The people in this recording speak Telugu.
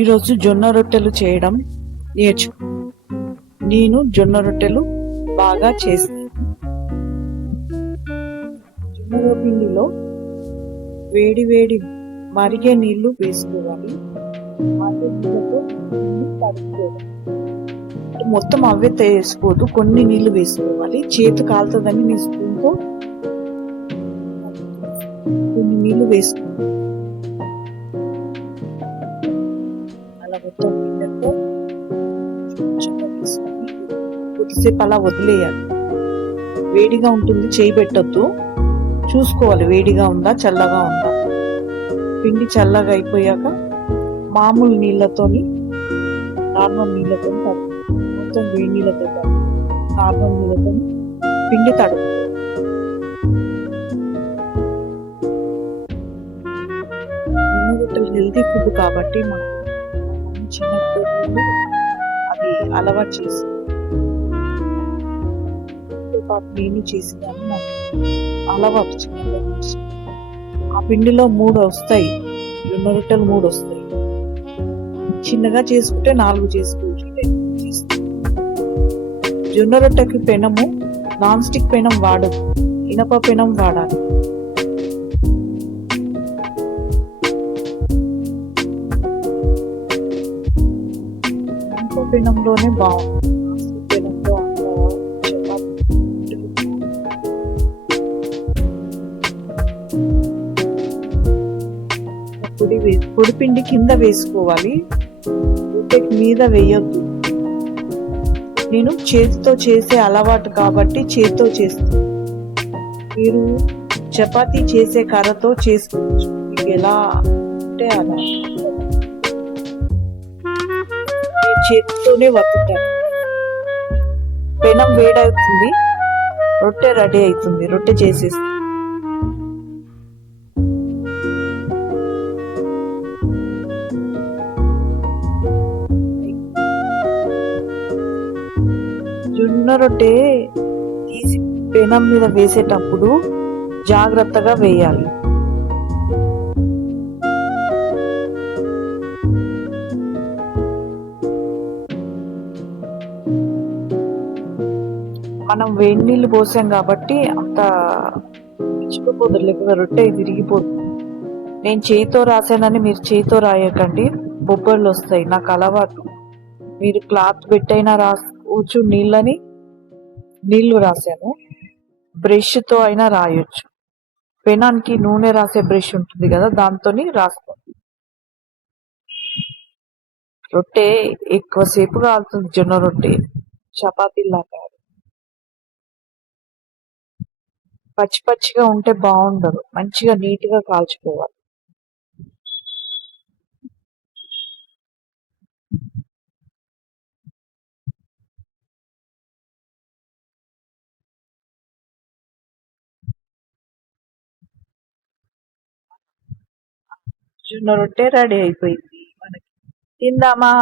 ఈరోజు జొన్న రొట్టెలు చేయడం నేర్చుకో. నేను జొన్న రొట్టెలు బాగా చేస్తాను. జొన్న పిండిలో వేడి వేడి మరిగే నీళ్లు వేసుకోవాలి. మరిగే నీళ్ళతో తడుపుకోవాలి. మొత్తం అవే వేసుకోవద్దు, కొన్ని నీళ్లు వేసుకోవాలి. చేతి కాలుతుందని నీ స్పూన్తో కొన్ని నీళ్లు వేసుకోవాలి. అలా మొత్తం నీళ్ళతో వేసుకొని కొద్దిసేపు అలా వదిలేయాలి. వేడిగా ఉంటుంది, చేయి పెట్టొద్దు. చూసుకోవాలి వేడిగా ఉందా చల్లగా ఉందా. పిండి చల్లగా అయిపోయాక మామూలు నీళ్ళతోని, నార్మల్ నీళ్ళతో మొత్తం వేడి నీళ్ళతో నార్మల్ నీళ్ళతో పిండి తడుపు. జొన్న రొట్టెలు హెల్తీ ఫుడ్ కాబట్టి మనం చిన్నప్పుడు అది అలవాటు చేసి నేను చేసేదాన్ని. నాకు అలవాటు చిన్నప్పుడు. ఆ పిండిలో 3 వస్తాయి, జొన్న రొట్టెలు 3 వస్తాయి. చిన్నగా చేసుకుంటే 4 చేసుకోవచ్చు. జొన్న రొట్టెకి పెనము నాన్ స్టిక్ పెనం వాడదు, ఇనప పెనం వాడాలి. ఇనప పెనంలోనే బాగుంది. పెనంలో పొడి పిండి కింద వేసుకోవాలి, రొట్టెకి మీద వేయొద్దు. నేను చేతితో చేసే అలవాటు కాబట్టి చేతితో చేస్తాను. మీరు చపాతీ చేసే కర్రతో చేసుకోవచ్చు, మీకు ఎలా అంటే అలా. చేతితోనే వత్తుతాను. పెనం వేడవుతుంది, రొట్టె రెడీ అవుతుంది. రొట్టె చేసేస్తాను. జొన్న రొట్టె తీసి పెనం మీద వేసేటప్పుడు జాగ్రత్తగా వేయాలి. మనం వేడి నీళ్ళు పోసాం కాబట్టి అంత ఇచ్చిపోదు, లేకపోతే రొట్టె విరిగిపోతుంది. నేను చేయితో రాసానని మీరు చేయితో రాయకండి, బొబ్బర్లు వస్తాయి. నాకు అలవాటు. మీరు క్లాత్ పెట్టైనా రాసుకోవచ్చు, నీళ్లు రాసాను. బ్రష్తో అయినా రాయొచ్చు. పెనానికి నూనె రాసే బ్రష్ ఉంటుంది కదా, దాంతో రాసుకోండి. రొట్టె ఎక్కువసేపు కాలుతుంది. జొన్న రొట్టె చపాతీలాగా పచ్చి పచ్చిగా ఉంటే బాగుండదు, మంచిగా నీట్గా కాల్చుకోవాలి. జొన్న రొట్టె రెడీ అయిపోయింది. మనకి తిందామా?